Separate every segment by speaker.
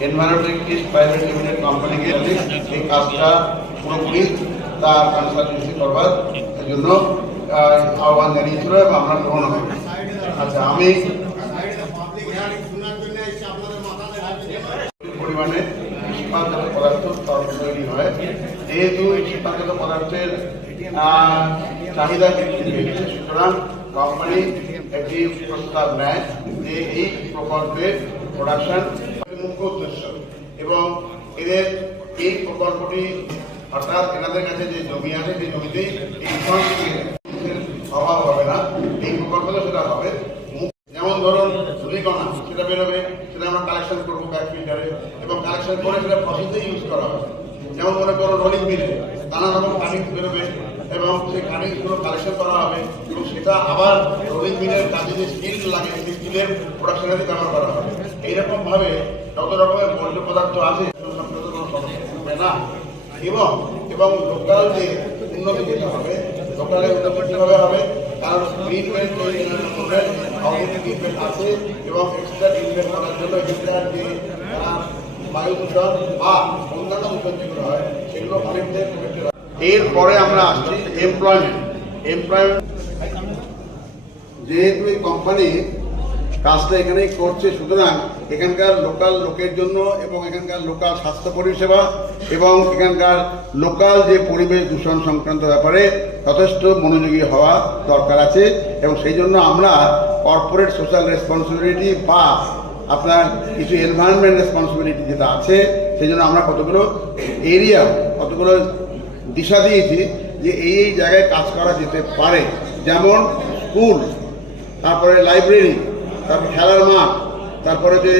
Speaker 1: Environmental private limited কোম্পানিকে এই কাজটা পুরোপুরি তার কনসালটেন্সি করবার জন্য আহ, আহ্বান জানিয়েছিল এবং আমরা গ্রহণ করি আচ্ছা আমি পরিমাণে ইস্পাতজাত পদার্থ তৈরি হয়। যেহেতু ইস্পাতজাত পদার্থের চাহিদা বৃদ্ধি পেয়েছে সুতরাং কোম্পানি একটি প্রস্তাব নেয় যে এই প্রকল্পের প্রোডাকশন মুখ্য উদ্দেশ্য। এবং এদের এই প্রকল্পটি, অর্থাৎ এনাদের কাছে যে জমি আছে, সেই জমিতে অভাব হবে না। এই প্রকল্পটা সেটা হবে যেমন ধরুন ধূলিকণা, সেটা বেরোবে, সেটা আমরা কালেকশন করব ব্যাক ফিল্টারে এবং কালেকশন করে সেটা প্রসেসে ইউজ করা হবে। যেমন মনে করো রোলিং মিলে নানা রকম কানিং বেরোবে এবং সেই কানিংসগুলো কালেকশন করা হবে, এবং সেটা আবার রোলিং মিলের কাজে যে স্টিল লাগে, সেই স্টিলের প্রোডাকশনে ব্যবহার করা হবে এইরকম ভাবে যত রকমের বর্জ্য পদার্থ আছে না এবং এবং লোকাল যে উন্নতি যেটা হবে লোকালে উন্নতি কীভাবে হবে, কারণ ট্রিটমেন্ট অলরেডি ট্রিটমেন্ট আছে, এবং এক্সট্রা ট্রিটমেন্ট করার জন্য এক্সট্রা যে বায়ু দূষণ বা অন্যান্য দূষণ যেগুলো হয়, সেগুলো অনেকটাই। এরপরে আমরা আসছি এমপ্লয়মেন্ট এমপ্লয়মেন্ট যেহেতু এই কোম্পানি কাজটা এখানেই করছে, সুতরাং এখানকার লোকাল লোকের জন্য এবং এখানকার লোকাল স্বাস্থ্য পরিষেবা এবং এখানকার লোকাল যে পরিবেশ দূষণ সংক্রান্ত ব্যাপারে যথেষ্ট মনোযোগী হওয়া দরকার আছে এবং সেই জন্য আমরা কর্পোরেট সোশ্যাল রেসপন্সিবিলিটি বা আপনার কিছু এনভায়রনমেন্ট রেসপন্সিবিলিটি যেটা আছে, সেই জন্য আমরা কতগুলো এরিয়া কতগুলো দিশা দিয়েছি যে এই এই জায়গায় কাজ করা যেতে পারে। যেমন স্কুল, তারপরে লাইব্রেরি, তারপর খেলার মাঠ, তারপরে যে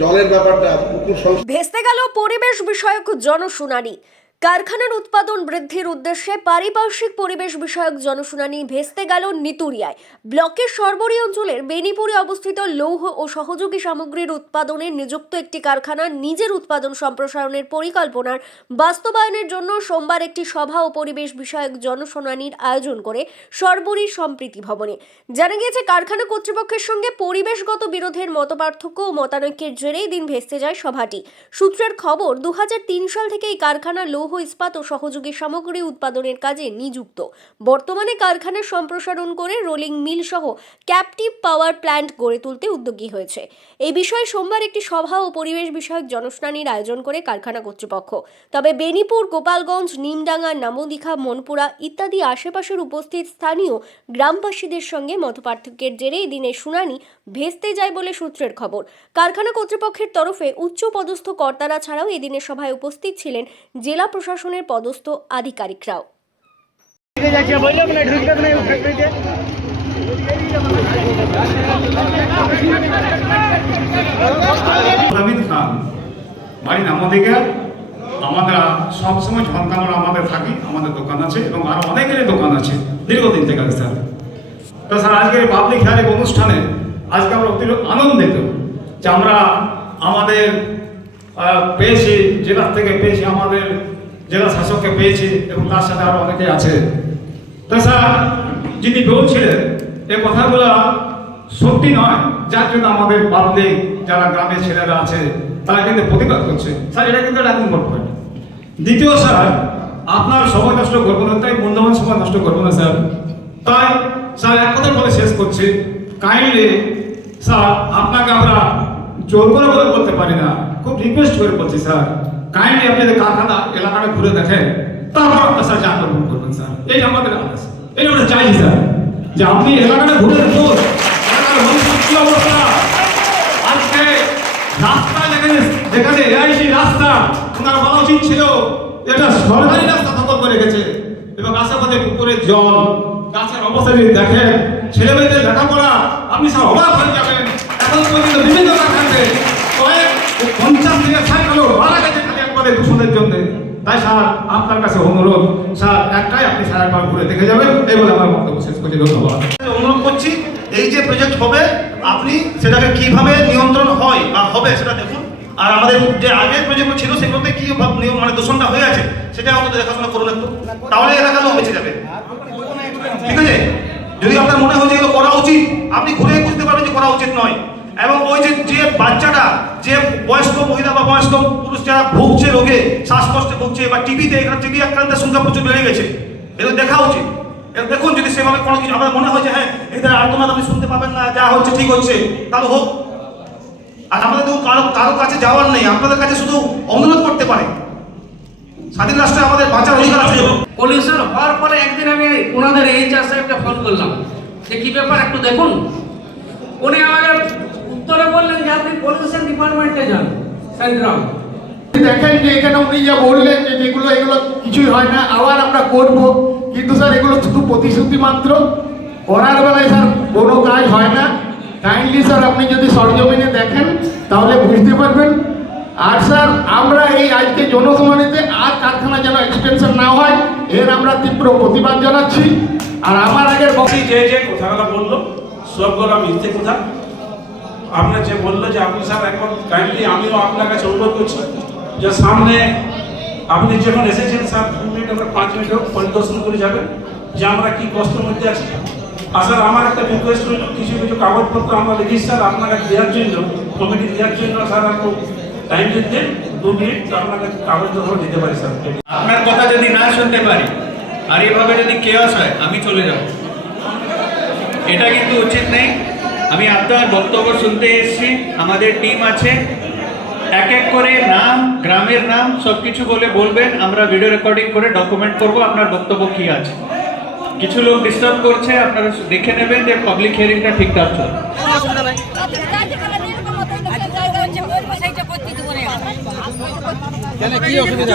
Speaker 1: জলের ব্যাপারটা, পুকুর
Speaker 2: ভেস্তে গেল পরিবেশ বিষয়ক জনশুনানি। কারখানার উৎপাদন বৃদ্ধির উদ্দেশ্যে পারিপার্শ্বিক পরিবেশ বিষয়ক জনশুনানি ভেস্তে গেল নিতুরিয়ায়। ব্লকের সর্বরী অঞ্চলের বেনিপুরে অবস্থিত লৌহ ও সহযোগী সামগ্রীর উৎপাদনে নিযুক্ত একটি কারখানা নিজের উৎপাদন সম্প্রসারণের পরিকল্পনার বাস্তবায়নের জন্য সোমবার একটি সভা ও পরিবেশ বিষয়ক জনশুনানির আয়োজন করে সর্বরী সম্প্রীতি ভবনে। জানা গিয়েছে, কারখানা কর্তৃপক্ষের সঙ্গে পরিবেশগত বিরোধের মতপার্থক্য ও মতানৈক্যের জেরেই দিন ভেস্তে যায় সভাটি। সূত্রের খবর দু হাজার তিন সাল থেকে এই কারখানা লৌহ ইস্পাত ও সহযোগী সামগ্রী উৎপাদনের কাজে নিযুক্ত। বর্তমানে কারখানা সম্প্রসারণ করে রোলিং মিল সহ ক্যাপটিভ পাওয়ার প্ল্যান্ট গড়ে তুলতে উদ্যোগী হয়েছে। এই বিষয়ে সোমবার একটি সভা ও পরিবেশ বিষয়ক জনশুনানির আয়োজন করে কারখানা কর্তৃপক্ষ। তবে বেনিপুর, গোপালগঞ্জ, নিমডাঙ্গা, নামদিঘা, মনপুরা ইত্যাদি আশেপাশের উপস্থিত স্থানীয় গ্রামবাসীদের সঙ্গে মতপার্থক্যের জেরে দিনের শুনানি ভেস্তে যায় বলে সূত্রের খবর। কারখানা কর্তৃপক্ষের তরফে উচ্চ পদস্থ কর্তারা ছাড়াও এদিনের সভায় উপস্থিত ছিলেন জেলা প্রশাসনের পদস্থ আধিকারিকরাও।
Speaker 3: যাচ্ছে বললাম না ঢুকবে না ফ্যাক্টরিতে
Speaker 4: হামিদ খান বাড়ি নামদিকে আমাদের সবসময় ঝন্তামরা আমাদের থাকি, আমাদের দোকান আছে এবং আরও অনেকেরই দোকান আছে, দীর্ঘদিন থেকে আছে। স্যার তো স্যার আজকের পাবলিক হিয়ারিং অনুষ্ঠানে আজকে আমরা অতি আনন্দিত যে আমরা আমাদের পেয়েছি জেলার থেকে পেয়েছি আমাদের জেলা শাসককে পেয়েছি এবং তার সাথে আরও অনেকে আছে। তো স্যার যিনি বলছিলেন এ কথাগুলো সত্যি নয়। যার জন্য আমাদের পাবলিক যারা গ্রামের ছেলেরা আছে, তারা কিন্তু প্রতিবাদ করছে। স্যার, এটা কিন্তু এক নম্বর পয়েন্ট দ্বিতীয়, স্যার, আপনার সময় নষ্ট করব না, তাই মূল্যবান সময় নষ্ট করব না, স্যার। তাই, স্যার, এক কথা বলে শেষ করছি। কাইন্ডলি, স্যার, আপনাকে আমরা জোর করে বলে বলতে পারি না। খুব রিকোয়েস্ট করে বলছি, স্যার। কাইন্ডলি আপনি যদি কারখানা এলাকাটা ঘুরে দেখেন, তারপর আপনার স্যার যা করবেন স্যার। এইটা আমাদের আদেশ। এটা আমরা চাইছি স্যার, যে আপনি এলাকাটা ঘুরে দেখুন। রাস্তা রাস্তা ছিল এটা রাস্তা করে আশেপাশে পুকুরের জল, গাছের দেখেন ছেলে মেয়েদের আপনি যাবেন। বিভিন্ন কয়েক পঞ্চাশ থেকে গেছে। একবারে দূষণের জন্য। তাই স্যার, আপনার কাছে অনুরোধ, স্যার, একটাই আপনি স্যার একবার ঘুরে দেখে যাবেন, এই বলে আমার বক্তব্য শেষ করছি, ধন্যবাদ।
Speaker 5: অনুরোধ করছি, এই যে প্রজেক্ট হবে, আপনি সেটাকে কীভাবে নিয়ন্ত্রণ হয় বা হবে সেটা দেখুন। আর আমাদের যে আগের প্রজেক্ট ছিল, সেগুলোতে কি নিয়ম মানে দূষণটা হয়ে আছে সেটা আমাদের দেখাশোনা করুন একটু। তাহলে এলাকা লোক বেঁচে যাবে। ঠিক আছে? যদি আপনার মনে হয় যে এগুলো করা উচিত, আপনি ঘুরে বুঝতে পারবেন যে করা উচিত নয়। এবং ওই যে বাচ্চাটা যে বয়স্ক মহিলা বা বয়স্ক পুরুষ যারা ভুগছে, রোগে, শ্বাসকষ্টে ভুগছে বা টিভিতে এখানে টিভি আক্রান্তের সংখ্যা প্রচুর বেড়ে গেছে এটা দেখা উচিত। এটা দেখুন যদি সেভাবে কোনো কিছু আমার মনে হয় যে হ্যাঁ এদের আর্তনাদ আপনি শুনতে পাবেন না, যা হচ্ছে ঠিক হচ্ছে, তাহলে হোক। আর আমাদের তো কারও কারও কাছে যাওয়ার নেই, আপনাদের কাছে শুধু অনুরোধ করতে পারে। স্বাধীন রাষ্ট্রে আমাদের বাঁচার অধিকার আছে।
Speaker 6: পলিউশন হওয়ার পরে একদিন আমি ওনাদের এইচআর সাহেবকে ফোন করলাম। যে কি ব্যাপার, একটু দেখুন। উনি আমাকে উত্তরে বললেন যে আপনি পলিউশন ডিপার্টমেন্টে যান সেন্ট্রাল।
Speaker 7: দেখেন যে এখানে উনি যা বললেন যে যেগুলো এগুলো কিছুই হয় না আবার আমরা করব। কিন্তু স্যার এগুলো শুধু প্রতিশ্রুতি মাত্র। করার বেলায় স্যার কোনো কাজ হয় না। কাইন্ডলি স্যার আপনি যদি সরজমিনে দেখেন তাহলে বুঝতে পারবেন। আর স্যার আমরা এই আজকে জনশুনানিতে আর কারখানা যেন এক্সটেনশন না হয় এর আমরা তীব্র প্রতিবাদ জানাচ্ছি। আর আমার আগের
Speaker 8: বলছি যে যে কথাগুলো বলল সবগুলো মিথ্যে কথা। আপনার যে বলল যে আপনি স্যার এখন কাইন্ডলি আমিও আপনার কাছে অনুরোধ করছি যে সামনে আপনি যখন এসেছেন স্যার দু মিনিট আমরা পাঁচ মিনিট পরিদর্শন করে যাবেন যে আমরা কি কষ্টের মধ্যে আছি আর স্যার আমার একটা রিকোয়েস্ট রইল কিছু কিছু কাগজপত্র আমরা লিখেছি স্যার আপনাকে দেওয়ার জন্য কমিটি দেওয়ার জন্য স্যার একটু টাইম দিতে দু মিনিট আপনাকে কাগজপত্র দিতে পারি স্যার
Speaker 9: আপনার কথা যদি না শুনতে পারি আর এভাবে যদি কেয়াস হয় আমি চলে যাব এটা কিন্তু উচিত নেই আমি আপনার বক্তব্য শুনতে এসেছি। আমাদের টিম আছে। এক এক করে নাম, গ্রামের নাম সব কিছু বলে বলবেন। আমরা ভিডিও রেকর্ডিং করে ডকুমেন্ট করব আপনার বক্তব্য কি আছে। কিছু লোক ডিস্টার্ব করছে, আপনারা দেখে নেবেন যে পাবলিক হিয়ারিংটা ঠিকঠাক চলে
Speaker 10: কি অসুবিধা